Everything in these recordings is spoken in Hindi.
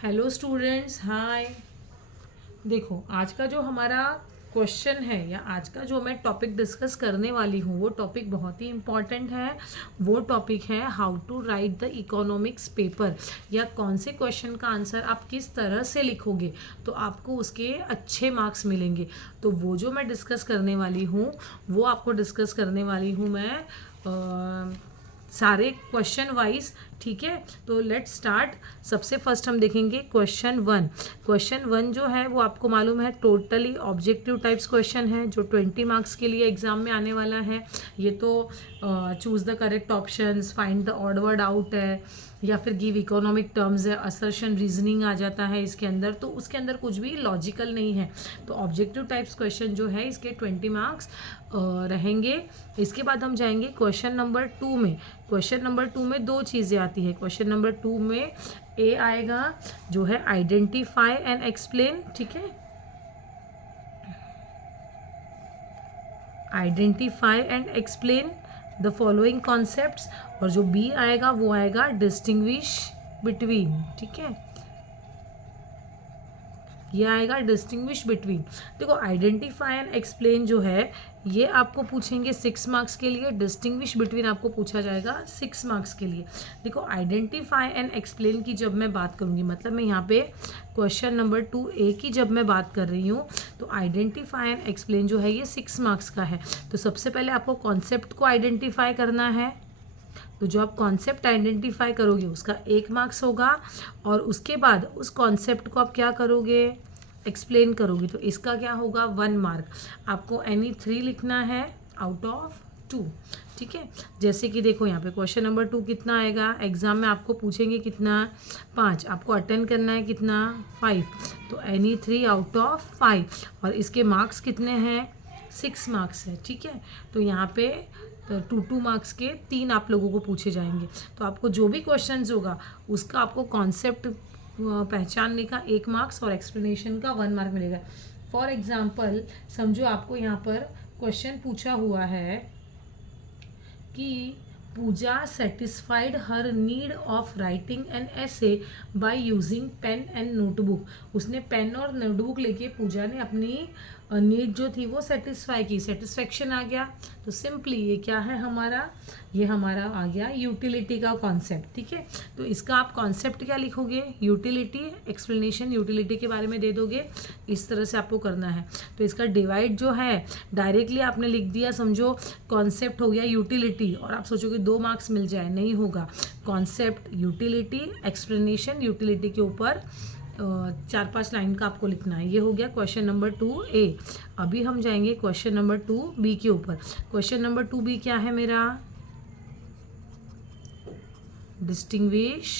हेलो स्टूडेंट्स, हाय। देखो, आज का जो हमारा क्वेश्चन है या आज का जो मैं टॉपिक डिस्कस करने वाली हूँ वो टॉपिक बहुत ही इम्पॉर्टेंट है। वो टॉपिक है how to write the economics paper, या कौन से क्वेश्चन का आंसर आप किस तरह से लिखोगे तो आपको उसके अच्छे मार्क्स मिलेंगे। तो वो जो मैं डिस्कस करने वाली हूँ वो आपको डिस्कस करने वाली हूँ मैं सारे क्वेश्चन वाइज। ठीक है, तो लेट्स स्टार्ट। सबसे फर्स्ट हम देखेंगे क्वेश्चन वन जो है वो आपको मालूम है टोटली ऑब्जेक्टिव टाइप्स क्वेश्चन है जो 20 मार्क्स के लिए एग्जाम में आने वाला है। ये तो choose the correct options, find the odd word out है, या फिर गिव इकोनॉमिक टर्म्स है, असर्शन रीजनिंग आ जाता है इसके अंदर। तो उसके अंदर कुछ भी लॉजिकल नहीं है। तो ऑब्जेक्टिव टाइप्स क्वेश्चन जो है इसके 20 मार्क्स रहेंगे। इसके बाद हम जाएंगे क्वेश्चन नंबर 2 में। क्वेश्चन नंबर 2 में दो चीज़ें आती है। क्वेश्चन नंबर 2 में ए आएगा जो है आइडेंटिफाई एंड एक्सप्लेन। ठीक है, identify and explain the following concepts. और जो बी आएगा वो आएगा डिस्टिंग्विश बिटवीन। ठीक है, ये आएगा डिस्टिंग्विश बिटवीन। देखो, आइडेंटिफाई एंड एक्सप्लेन जो है ये आपको पूछेंगे 6 मार्क्स के लिए, डिस्टिंग्विश बिटवीन आपको पूछा जाएगा 6 मार्क्स के लिए। देखो, आइडेंटिफाई एंड एक्सप्लेन की जब मैं बात करूंगी, मतलब मैं यहाँ पे क्वेश्चन नंबर 2A की जब मैं बात कर रही हूँ, तो आइडेंटिफाई एंड एक्सप्लेन जो है ये 6 मार्क्स का है। तो सबसे पहले आपको कॉन्सेप्ट को आइडेंटिफाई करना है। तो जो आप कॉन्सेप्ट आइडेंटिफाई करोगे उसका 1 मार्क्स होगा, और उसके बाद उस कॉन्सेप्ट को आप क्या करोगे, एक्सप्लेन करोगे, तो इसका क्या होगा 1 मार्क। आपको एनी 3 लिखना है आउट ऑफ 2। ठीक है, जैसे कि देखो यहाँ पे क्वेश्चन नंबर 2 कितना आएगा, एग्जाम में आपको पूछेंगे कितना 5, आपको अटेंड करना है कितना 5, तो एनी 3 आउट ऑफ 5, और इसके मार्क्स कितने हैं 6 मार्क्स है। ठीक है, तो यहाँ पे 2 मार्क्स के 3 आप लोगों को पूछे जाएंगे। तो आपको जो भी क्वेश्चंस होगा उसका आपको कॉन्सेप्ट पहचानने का 1 मार्क्स और एक्सप्लेनेशन का 1 मार्क मिलेगा। फॉर एग्जाम्पल समझो आपको यहाँ पर क्वेश्चन पूछा हुआ है कि Puja satisfied her need of writing an essay by using pen and notebook. उसने पेन और नोटबुक लेके पूजा ने अपनी नीड जो थी वो सेटिस्फाई की, सेटिस्फेक्शन आ गया। तो सिंपली ये क्या है हमारा, ये हमारा आ गया यूटिलिटी का कॉन्सेप्ट। ठीक है, तो इसका आप कॉन्सेप्ट क्या लिखोगे, यूटिलिटी, एक्सप्लेनेशन यूटिलिटी के बारे में दे दोगे। इस तरह से आपको करना है। तो इसका डिवाइड जो है डायरेक्टली आपने लिख दिया, समझो कॉन्सेप्ट हो गया यूटिलिटी, और आप सोचोगे 2 मार्क्स मिल जाए, नहीं होगा। कॉन्सेप्ट यूटिलिटी, एक्सप्लेनेशन यूटिलिटी के ऊपर 4-5 लाइन का आपको लिखना है। ये हो गया क्वेश्चन नंबर 2A। अभी हम जाएंगे क्वेश्चन नंबर 2B के ऊपर। क्वेश्चन नंबर 2B क्या है मेरा, डिस्टिंग्विश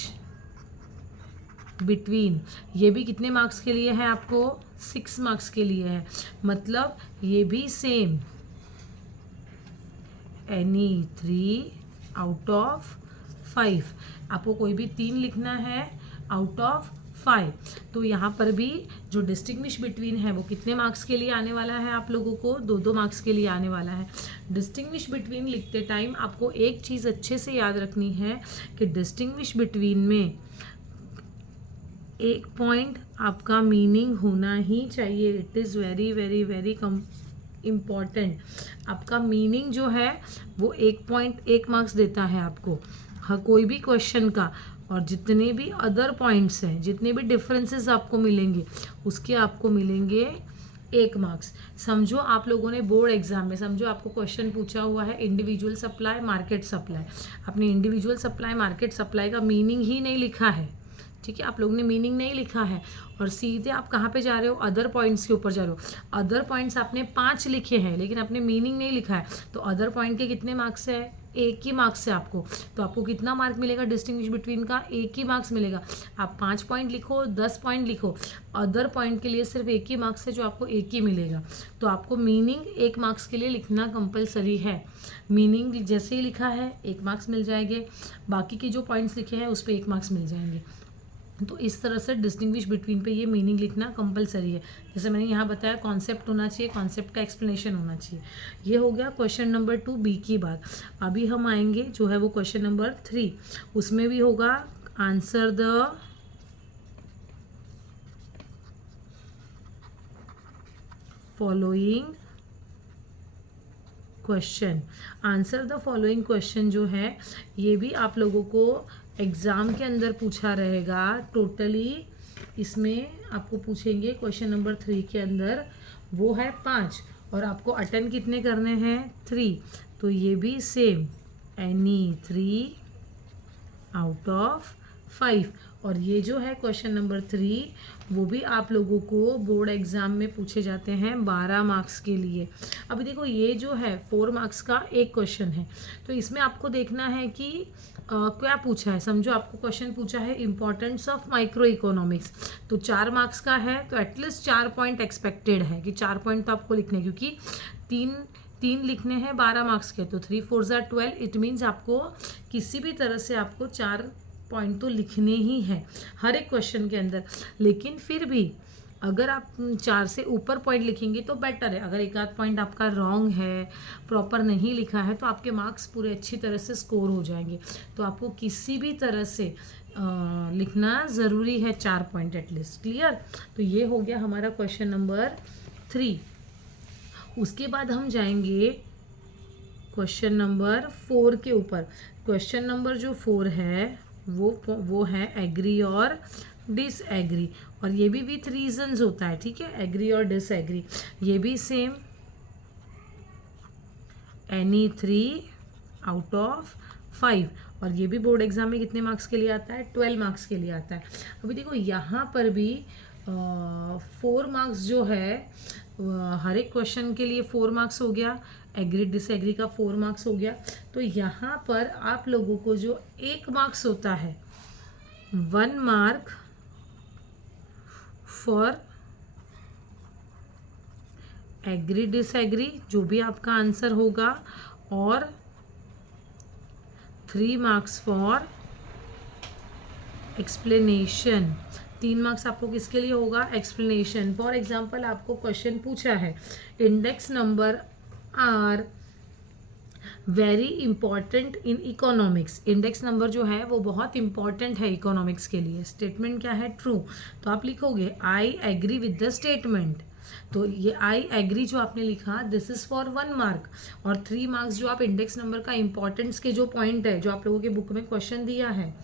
बिटवीन। ये भी कितने मार्क्स के लिए है, आपको 6 मार्क्स के लिए है। मतलब ये भी सेम, एनी 3 आउट ऑफ 5, आपको कोई भी 3 लिखना है आउट ऑफ 5। तो यहाँ पर भी जो डिस्टिंग्विश बिटवीन है वो कितने मार्क्स के लिए आने वाला है, आप लोगों को 2-2 मार्क्स के लिए आने वाला है। डिस्टिंग्विश बिटवीन लिखते टाइम आपको एक चीज़ अच्छे से याद रखनी है कि डिस्टिंग्विश बिटवीन में एक पॉइंट आपका मीनिंग होना ही चाहिए। It is very very very important. आपका मीनिंग जो है वो 1 मार्क्स देता है आपको, हाँ, कोई भी क्वेश्चन का। और जितने भी अदर पॉइंट्स हैं, जितने भी डिफरेंसेस आपको मिलेंगे उसके आपको मिलेंगे 1 मार्क्स। समझो आप लोगों ने बोर्ड एग्जाम में, समझो आपको क्वेश्चन पूछा हुआ है इंडिविजुअल सप्लाई मार्केट सप्लाई, आपने इंडिविजुअल सप्लाई मार्केट सप्लाई का मीनिंग ही नहीं लिखा है। ठीक है, आप लोगों ने मीनिंग नहीं लिखा है, और सीधे आप कहाँ पे जा रहे हो, अदर पॉइंट्स के ऊपर जा रहे हो। अदर पॉइंट्स आपने 5 लिखे हैं लेकिन आपने मीनिंग नहीं लिखा है, तो अदर पॉइंट के कितने मार्क्स है, 1 ही मार्क्स है आपको। तो आपको कितना मार्क मिलेगा डिस्टिंग्विश बिटवीन का, 1 ही मार्क्स मिलेगा। आप 5 पॉइंट लिखो, 10 पॉइंट लिखो, अदर पॉइंट के लिए सिर्फ 1 ही मार्क्स है जो आपको 1 ही मिलेगा। तो आपको मीनिंग 1 मार्क्स के लिए लिखना कंपलसरी है। मीनिंग जैसे ही लिखा है 1 मार्क्स मिल जाएंगे, बाकी के जो पॉइंट्स लिखे हैं उस पर 1 मार्क्स मिल जाएंगे। तो इस तरह से डिस्टिंग्विश बिटवीन पे ये मीनिंग लिखना कंपलसरी है। जैसे मैंने यहाँ बताया कॉन्सेप्ट होना चाहिए, कॉन्सेप्ट का एक्सप्लेनेशन होना चाहिए। ये हो गया क्वेश्चन नंबर 2B की बात। अभी हम आएंगे जो है वो क्वेश्चन नंबर 3, उसमें भी होगा answer the following question. Answer the following question जो है ये भी आप लोगों को एग्ज़ाम के अंदर पूछा रहेगा। टोटली इसमें आपको पूछेंगे क्वेश्चन नंबर 3 के अंदर, वो है 5 और आपको अटेम्प्ट कितने करने हैं 3। तो ये भी सेम, एनी 3 आउट ऑफ 5। और ये जो है क्वेश्चन नंबर 3 वो भी आप लोगों को बोर्ड एग्ज़ाम में पूछे जाते हैं 12 मार्क्स के लिए। अभी देखो ये जो है 4 मार्क्स का एक क्वेश्चन है, तो इसमें आपको देखना है कि क्या पूछा है। समझो आपको क्वेश्चन पूछा है इम्पॉर्टेंस ऑफ माइक्रो इकोनॉमिक्स, तो 4 मार्क्स का है, तो एटलीस्ट 4 पॉइंट एक्सपेक्टेड है कि 4 पॉइंट तो आपको लिखने, क्योंकि तीन लिखने हैं 12 मार्क्स के, तो 3 4 ज़ा 12। इट मीन्स आपको किसी भी तरह से आपको 4 पॉइंट तो लिखने ही है हर एक क्वेश्चन के अंदर। लेकिन फिर भी अगर आप 4 से ऊपर पॉइंट लिखेंगे तो बेटर है। अगर एक आध पॉइंट आपका रॉन्ग है, प्रॉपर नहीं लिखा है, तो आपके मार्क्स पूरे अच्छी तरह से स्कोर हो जाएंगे। तो आपको किसी भी तरह से लिखना ज़रूरी है 4 पॉइंट एटलीस्ट। क्लियर? तो ये हो गया हमारा क्वेश्चन नंबर 3। उसके बाद हम जाएंगे क्वेश्चन नंबर 4 के ऊपर। क्वेश्चन नंबर जो 4 है वो है एग्री और डिसएग्री, और ये भी विथ रीजंस होता है। ठीक है, एग्री और डिसएग्री ये भी सेम, एनी 3 आउट ऑफ 5। और ये भी बोर्ड एग्जाम में कितने मार्क्स के लिए आता है 12 मार्क्स के लिए आता है। अभी देखो यहाँ पर भी 4 मार्क्स जो है हर एक क्वेश्चन के लिए 4 मार्क्स हो गया, एग्री डिसएग्री का 4 मार्क्स हो गया। तो यहाँ पर आप लोगों को जो 1 मार्क्स होता है 1 मार्क फॉर एग्री डिसएग्री जो भी आपका आंसर होगा, और 3 मार्क्स फॉर एक्सप्लेनेशन। 3 मार्क्स आपको किसके लिए होगा एक्सप्लेनेशन। फॉर एग्जाम्पल आपको क्वेश्चन पूछा है index number are very important in economics. Index number जो है वो बहुत इंपॉर्टेंट है इकोनॉमिक्स के लिए। स्टेटमेंट क्या है ट्रू, तो आप लिखोगे I agree with the statement. तो ये आई एग्री जो आपने लिखा दिस इज फॉर 1 मार्क, और 3 मार्क्स जो आप इंडेक्स नंबर का इंपॉर्टेंस के जो पॉइंट है जो आप लोगों के बुक में क्वेश्चन दिया है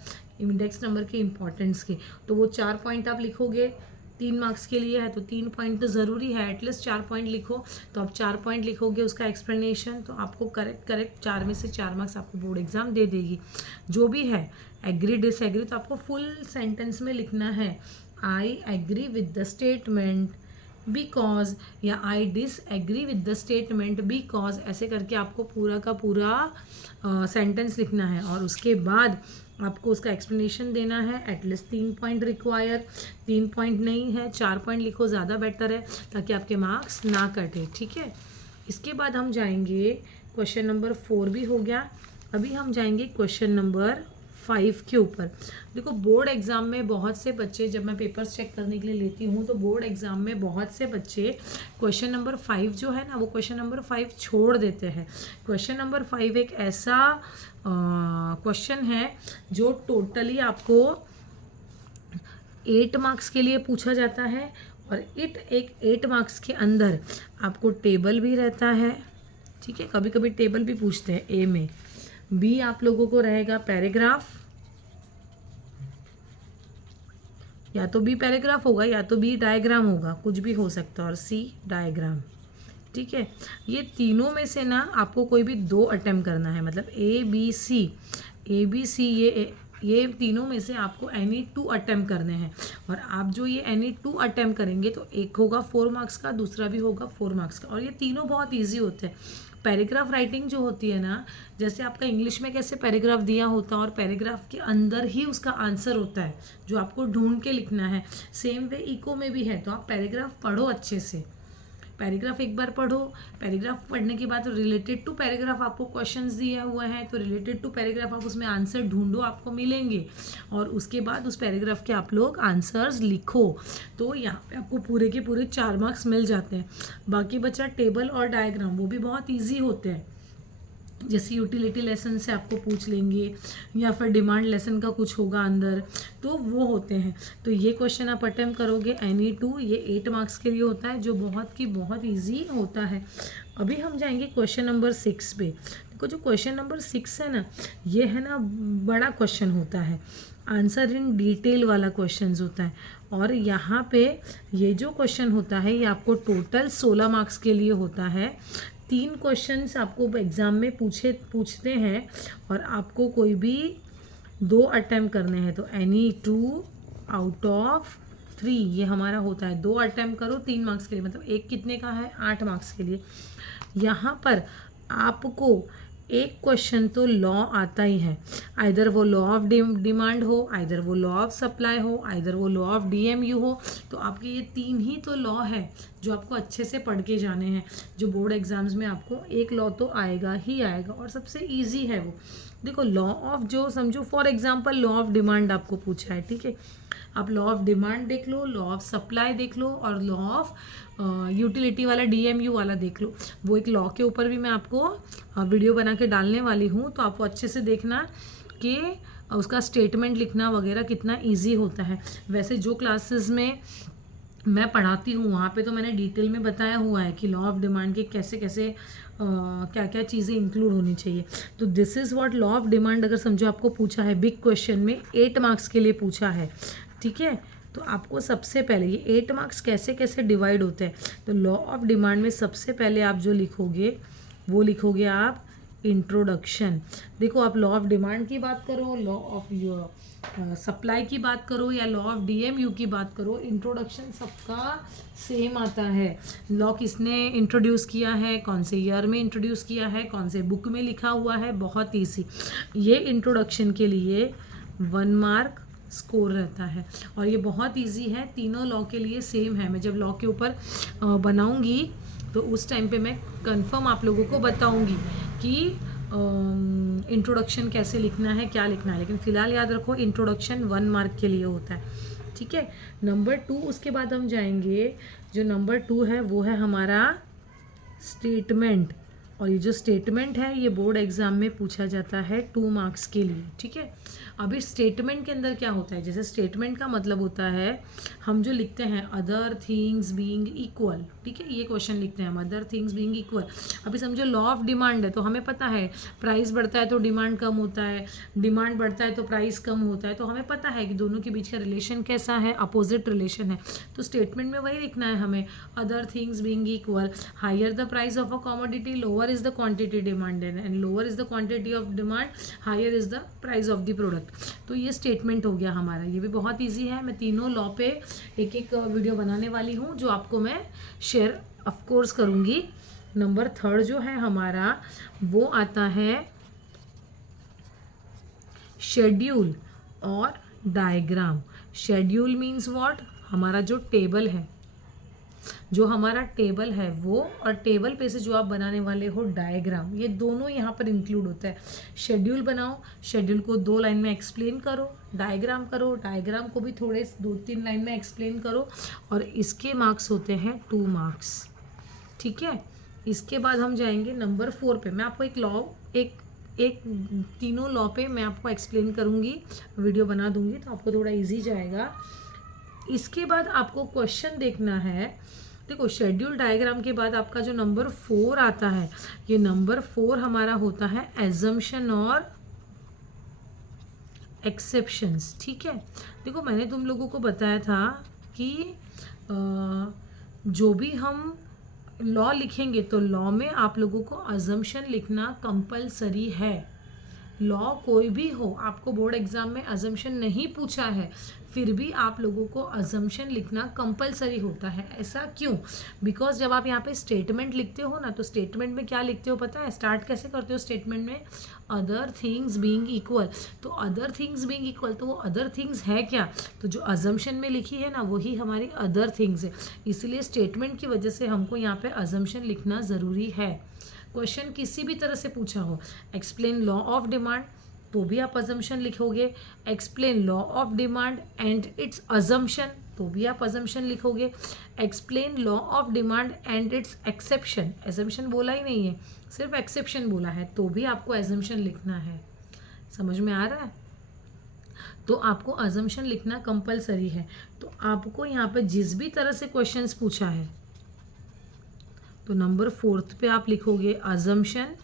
इंडेक्स नंबर के इंपॉर्टेंस के, तो वो 4 पॉइंट आप लिखोगे। 3 मार्क्स के लिए है तो 3 पॉइंट तो ज़रूरी है, एटलीस्ट 4 पॉइंट लिखो। तो आप 4 पॉइंट लिखोगे उसका एक्सप्लेनेशन, तो आपको करेक्ट 4 में से 4 मार्क्स आपको बोर्ड एग्जाम दे देगी। जो भी है एग्री डिसएग्री तो आपको फुल सेंटेंस में लिखना है I agree with the statement because, या I disagree with the statement because, ऐसे करके आपको पूरा का पूरा सेंटेंस लिखना है। और उसके बाद आपको उसका एक्सप्लेनेशन देना है। एटलीस्ट 3 पॉइंट रिक्वायर, 3 पॉइंट नहीं है 4 पॉइंट लिखो, ज़्यादा बेटर है ताकि आपके मार्क्स ना कटे। ठीक है, इसके बाद हम जाएंगे क्वेश्चन नंबर 4 भी हो गया। अभी हम जाएंगे क्वेश्चन नंबर 5 के ऊपर। देखो बोर्ड एग्ज़ाम में बहुत से बच्चे, जब मैं पेपर्स चेक करने के लिए लेती हूँ तो बोर्ड एग्ज़ाम में बहुत से बच्चे क्वेश्चन नंबर 5 जो है ना वो क्वेश्चन नंबर 5 छोड़ देते हैं। क्वेश्चन नंबर 5 एक ऐसा क्वेश्चन है जो टोटली आपको 8 मार्क्स के लिए पूछा जाता है, और 8 मार्क्स के अंदर आपको टेबल भी रहता है। ठीक है, कभी कभी टेबल भी पूछते हैं ए में। बी आप लोगों को रहेगा पैराग्राफ, या तो बी पैराग्राफ होगा या तो बी डायग्राम होगा, कुछ भी हो सकता है, और सी डायग्राम। ठीक है, ये तीनों में से ना आपको कोई भी 2 अटेम्प्ट करना है, मतलब ए बी सी ये तीनों में से आपको एनी 2 अटेम्प्ट करने हैं। और आप जो ये एनी 2 अटेम्प्ट करेंगे तो एक होगा 4 मार्क्स का, दूसरा भी होगा 4 मार्क्स का, और ये तीनों बहुत ईजी होते हैं। पैराग्राफ राइटिंग जो होती है ना, जैसे आपका इंग्लिश में कैसे पैराग्राफ दिया होता है और पैराग्राफ के अंदर ही उसका आंसर होता है जो आपको ढूंढ के लिखना है, सेम वे इको में भी है। तो आप पैराग्राफ पढ़ो अच्छे से, पैराग्राफ एक बार पढ़ो, पैराग्राफ पढ़ने के बाद रिलेटेड टू पैराग्राफ आपको क्वेश्चंस दिया हुआ है, तो रिलेटेड टू पैराग्राफ आप उसमें आंसर ढूंढो, आपको मिलेंगे, और उसके बाद उस पैराग्राफ के आप लोग आंसर्स लिखो। तो यहाँ पे आपको पूरे के पूरे 4 मार्क्स मिल जाते हैं। बाकी बचा टेबल और डायग्राम, वो भी बहुत ईजी होते हैं। जैसे यूटिलिटी लेसन से आपको पूछ लेंगे या फिर डिमांड लेसन का कुछ होगा अंदर, तो वो होते हैं। तो ये क्वेश्चन आप अटेम्प्ट करोगे एनी टू, ये 8 मार्क्स के लिए होता है, जो बहुत ईजी होता है। अभी हम जाएंगे क्वेश्चन नंबर 6 पे। देखो जो क्वेश्चन नंबर 6 है ना, ये है ना बड़ा क्वेश्चन होता है, आंसर इन डिटेल वाला क्वेश्चन होता है। और यहाँ पे ये जो क्वेश्चन होता है ये आपको टोटल 16 मार्क्स के लिए होता है। 3 क्वेश्चंस आपको एग्ज़ाम में पूछते हैं और आपको कोई भी 2 अटैम्प्ट करने हैं। तो एनी 2 आउट ऑफ 3 ये हमारा होता है। 2 अटैम्प्ट करो 3 मार्क्स के लिए, मतलब एक कितने का है, 8 मार्क्स के लिए। यहाँ पर आपको एक क्वेश्चन तो लॉ आता ही है, आइदर वो लॉ ऑफ डिमांड हो, आइदर वो लॉ ऑफ सप्लाई हो, आइदर वो लॉ ऑफ डीएमयू हो। तो आपके ये 3 ही तो लॉ है जो आपको अच्छे से पढ़ के जाने हैं। जो बोर्ड एग्जाम्स में आपको एक लॉ तो आएगा ही आएगा और सबसे इजी है वो। देखो लॉ ऑफ, जो समझो for example law of demand आपको पूछा है, ठीक है, आप लॉ ऑफ डिमांड देख लो, लॉ ऑफ सप्लाई देख लो और लॉ ऑफ यूटिलिटी वाला डीएमयू वाला देख लो। वो एक लॉ के ऊपर भी मैं आपको वीडियो बना के डालने वाली हूँ, तो आपको अच्छे से देखना कि उसका स्टेटमेंट लिखना वगैरह कितना इजी होता है। वैसे जो क्लासेस में मैं पढ़ाती हूँ वहाँ पे तो मैंने डिटेल में बताया हुआ है कि लॉ ऑफ डिमांड के कैसे कैसे क्या क्या चीज़ें इंक्लूड होनी चाहिए। तो this is what law of demand, अगर समझो आपको पूछा है बिग क्वेश्चन में 8 मार्क्स के लिए पूछा है, ठीक है, तो आपको सबसे पहले ये 8 मार्क्स कैसे कैसे डिवाइड होते हैं। तो लॉ ऑफ डिमांड में सबसे पहले आप जो लिखोगे वो लिखोगे आप इंट्रोडक्शन। देखो आप लॉ ऑफ डिमांड की बात करो, लॉ ऑफ सप्लाई की बात करो या लॉ ऑफ डीएमयू की बात करो, इंट्रोडक्शन सबका सेम आता है। लॉ किसने इंट्रोड्यूस किया है, कौन से ईयर में इंट्रोड्यूस किया है, कौन से बुक में लिखा हुआ है, बहुत ईजी। ये इंट्रोडक्शन के लिए 1 मार्क स्कोर रहता है और ये बहुत इजी है, तीनों लॉ के लिए सेम है। मैं जब लॉ के ऊपर बनाऊंगी तो उस टाइम पे मैं कंफर्म आप लोगों को बताऊंगी कि इंट्रोडक्शन कैसे लिखना है, क्या लिखना है, लेकिन फ़िलहाल याद रखो इंट्रोडक्शन 1 मार्क के लिए होता है, ठीक है। नंबर 2, उसके बाद हम जाएंगे, जो नंबर 2 है वो है हमारा स्टेटमेंट। और ये जो स्टेटमेंट है ये बोर्ड एग्जाम में पूछा जाता है 2 मार्क्स के लिए, ठीक है। अभी स्टेटमेंट के अंदर क्या होता है, जैसे स्टेटमेंट का मतलब होता है हम जो लिखते हैं अदर थिंग्स बीइंग इक्वल, ठीक है, ये क्वेश्चन लिखते हैं हम अदर थिंग्स बीइंग इक्वल। अभी समझो लॉ ऑफ डिमांड है तो हमें पता है प्राइस बढ़ता है तो डिमांड कम होता है, डिमांड बढ़ता है तो प्राइस कम होता है, तो हमें पता है कि दोनों के बीच का रिलेशन कैसा है, अपोजिट रिलेशन है। तो स्टेटमेंट में वही लिखना है हमें, other things being equal, higher the price of a commodity lower is the quantity demanded and lower is the quantity of demand higher is the price of the product. तो ये स्टेटमेंट हो गया हमारा, ये भी बहुत इजी है। मैं तीनों लॉ पे एक एक वीडियो बनाने वाली हूँ जो आपको मैं शेयर ऑफ कोर्स करूँगी। नंबर 3 जो है हमारा वो आता है शेड्यूल और डायग्राम। शेड्यूल मीन्स व्हाट, हमारा जो टेबल है, जो हमारा टेबल है वो, और टेबल पे से जो आप बनाने वाले हो डायग्राम, ये दोनों यहाँ पर इंक्लूड होता है। शेड्यूल बनाओ, शेड्यूल को 2 लाइन में एक्सप्लेन करो, डायग्राम करो, डायग्राम को भी थोड़े 2-3 लाइन में एक्सप्लेन करो, और इसके मार्क्स होते हैं 2 मार्क्स, ठीक है। इसके बाद हम जाएंगे नंबर 4 पे। मैं आपको एक लॉ एक तीनों लॉ पे मैं आपको एक्सप्लेन करूँगी, वीडियो बना दूँगी तो आपको थोड़ा ईजी जाएगा। इसके बाद आपको क्वेश्चन देखना है। देखो शेड्यूल डायग्राम के बाद आपका जो नंबर 4 आता है, ये नंबर 4 हमारा होता है एजम्पशन और एक्सेप्शंस, ठीक है। देखो मैंने तुम लोगों को बताया था कि जो भी हम लॉ लिखेंगे तो लॉ में आप लोगों को अजम्पशन लिखना कंपलसरी है। लॉ कोई भी हो, आपको बोर्ड एग्जाम में अजम्पशन नहीं पूछा है फिर भी आप लोगों को अजम्पशन लिखना कंपलसरी होता है। ऐसा क्यों? बिकॉज जब आप यहाँ पे स्टेटमेंट लिखते हो ना, तो स्टेटमेंट में क्या लिखते हो पता है? स्टार्ट कैसे करते हो स्टेटमेंट में? Other things being equal. तो अदर थिंग्स बीइंग इक्वल, तो वो अदर थिंग्स है क्या? तो जो अजम्पशन में लिखी है ना वही हमारी अदर थिंग्स है। इसलिए स्टेटमेंट की वजह से हमको यहाँ पे अजम्पशन लिखना ज़रूरी है। क्वेश्चन किसी भी तरह से पूछा हो, एक्सप्लेन लॉ ऑफ डिमांड, तो भी आप अजम्पशन लिखोगे। Explain law of demand and it's assumption, तो भी आप अजम्पशन लिखोगे। Explain law of demand and it's exception, assumption बोला ही नहीं है, सिर्फ एक्सेप्शन बोला है, तो भी आपको एजम्पशन लिखना है। समझ में आ रहा है? तो आपको अजम्पशन लिखना कंपलसरी है। तो आपको यहाँ पे जिस भी तरह से क्वेश्चंस पूछा है, तो नंबर 4 पे आप लिखोगे अजम्पशन,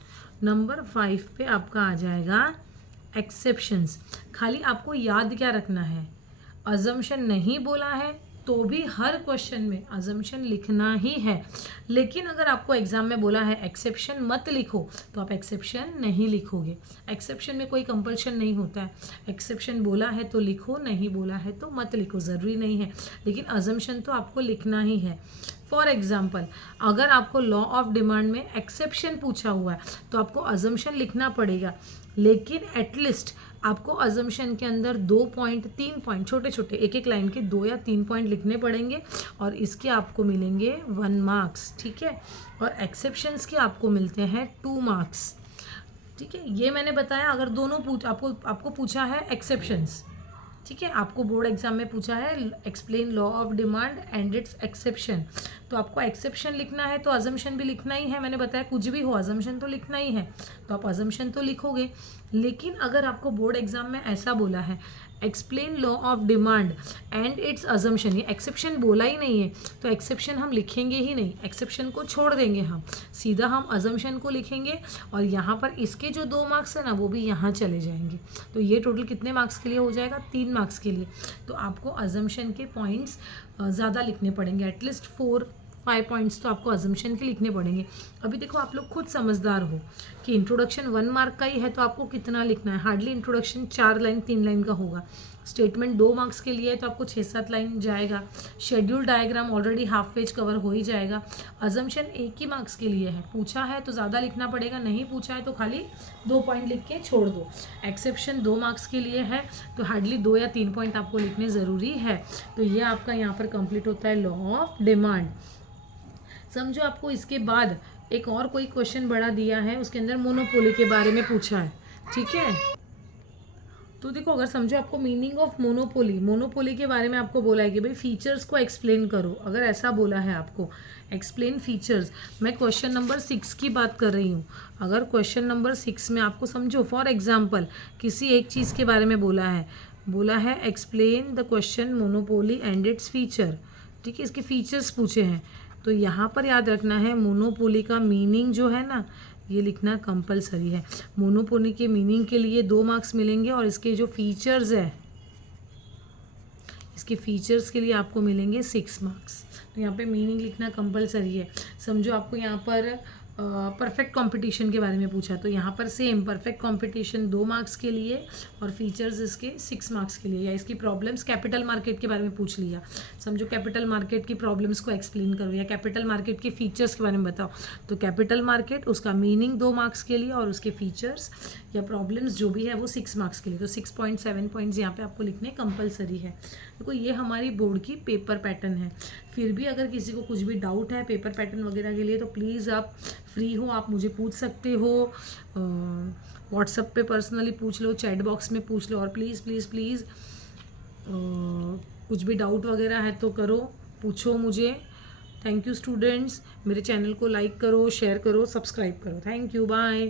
नंबर 5 पे आपका आ जाएगा एक्सेप्शंस। खाली आपको याद क्या रखना है, अजम्पशन नहीं बोला है तो भी हर क्वेश्चन में अजम्पशन लिखना ही है। लेकिन अगर आपको एग्जाम में बोला है एक्सेप्शन मत लिखो, तो आप एक्सेप्शन नहीं लिखोगे। एक्सेप्शन में कोई कंपल्शन नहीं होता है, एक्सेप्शन बोला है तो लिखो, नहीं बोला है तो मत लिखो, ज़रूरी नहीं है, लेकिन अजम्पशन तो आपको लिखना ही है। फॉर एग्जाम्पल, अगर आपको लॉ ऑफ डिमांड में एक्सेप्शन पूछा हुआ है तो आपको अजम्पशन लिखना पड़ेगा, लेकिन एटलीस्ट आपको अजम्पशन के अंदर 2 पॉइंट 3 पॉइंट छोटे छोटे एक एक लाइन के 2 या 3 पॉइंट लिखने पड़ेंगे, और इसके आपको मिलेंगे 1 मार्क्स, ठीक है। और एक्सेप्शंस के आपको मिलते हैं 2 मार्क्स, ठीक है। ये मैंने बताया, अगर दोनों आपको पूछा है एक्सेप्शंस, ठीक है, आपको बोर्ड एग्जाम में पूछा है explain law of demand and it's exception, तो आपको एक्सेप्शन लिखना है तो अजम्पशन भी लिखना ही है। मैंने बताया कुछ भी हो अजम्पशन तो लिखना ही है, तो आप अजम्पशन तो लिखोगे। लेकिन अगर आपको बोर्ड एग्जाम में ऐसा बोला है explain law of demand and it's assumption, ये एक्सेप्शन बोला ही नहीं है, तो एक्सेप्शन हम लिखेंगे ही नहीं, एक्सेप्शन को छोड़ देंगे, हम सीधा हम अजम्पशन को लिखेंगे, और यहाँ पर इसके जो 2 मार्क्स है ना वो भी यहाँ चले जाएंगे। तो ये टोटल कितने मार्क्स के लिए हो जाएगा, 3 मार्क्स के लिए। तो आपको अजम्पशन के पॉइंट्स ज़्यादा लिखने पड़ेंगे, एटलीस्ट 4-5 पॉइंट्स तो आपको अजम्पशन के लिखने पड़ेंगे। अभी देखो आप लोग खुद समझदार हो कि इंट्रोडक्शन 1 मार्क का ही है, तो आपको कितना लिखना है, हार्डली इंट्रोडक्शन 4 लाइन 3 लाइन का होगा। स्टेटमेंट 2 मार्क्स के लिए है तो आपको 6-7 लाइन जाएगा। Schedule diagram already half page cover हो ही जाएगा। अजम्पशन 1 ही मार्क्स के लिए है, पूछा है तो ज़्यादा लिखना पड़ेगा, नहीं पूछा है तो खाली 2 पॉइंट लिख के छोड़ दो। एक्सेप्शन 2 मार्क्स के लिए है तो हार्डली 2 या 3 पॉइंट आपको लिखने ज़रूरी है। तो ये आपका यहाँ पर कंप्लीट होता है लॉ ऑफ डिमांड। समझो आपको इसके बाद एक और कोई क्वेश्चन बड़ा दिया है, उसके अंदर मोनोपोली के बारे में पूछा है, ठीक है। तो देखो अगर समझो आपको मीनिंग ऑफ मोनोपोली के बारे में आपको बोला है कि भाई फीचर्स को एक्सप्लेन करो, अगर ऐसा बोला है आपको एक्सप्लेन फीचर्स, मैं क्वेश्चन नंबर 6 की बात कर रही हूँ। अगर क्वेश्चन नंबर 6 में आपको समझो फॉर एग्जाम्पल किसी एक चीज़ के बारे में बोला है explain the question monopoly and its feature, ठीक है, इसके फीचर्स पूछे हैं, तो यहाँ पर याद रखना है मोनोपोली का मीनिंग जो है ना ये लिखना कंपलसरी है। मोनोपोली के मीनिंग के लिए 2 मार्क्स मिलेंगे, और इसके जो फीचर्स है इसके फीचर्स के लिए आपको मिलेंगे 6 मार्क्स। तो यहाँ पे मीनिंग लिखना कंपलसरी है। समझो आपको यहाँ पर परफेक्ट कंपटीशन के बारे में पूछा, तो यहाँ पर सेम परफेक्ट कंपटीशन 2 मार्क्स के लिए और फीचर्स इसके 6 मार्क्स के लिए। या इसकी प्रॉब्लम्स कैपिटल मार्केट के बारे में पूछ लिया, समझो कैपिटल मार्केट की प्रॉब्लम्स को एक्सप्लेन करो या कैपिटल मार्केट के फीचर्स के बारे में बताओ, तो कैपिटल मार्केट उसका मीनिंग 2 मार्क्स के लिए और उसके फीचर्स या प्रॉब्लम्स जो भी है वो 6 मार्क्स के लिए। तो 6.7 पॉइंट्स यहाँ पे आपको लिखने कंपलसरी है। देखो ये हमारी बोर्ड की पेपर पैटर्न है। फिर भी अगर किसी को कुछ भी डाउट है पेपर पैटर्न वगैरह के लिए तो प्लीज़ आप फ्री हो, आप मुझे पूछ सकते हो, व्हाट्सएप पे पर्सनली पूछ लो, चैट बॉक्स में पूछ लो, और प्लीज़ प्लीज़ प्लीज़ कुछ भी डाउट वगैरह है तो करो, पूछो मुझे। थैंक यू स्टूडेंट्स, मेरे चैनल को लाइक करो, शेयर करो, सब्सक्राइब करो। Thank you, bye.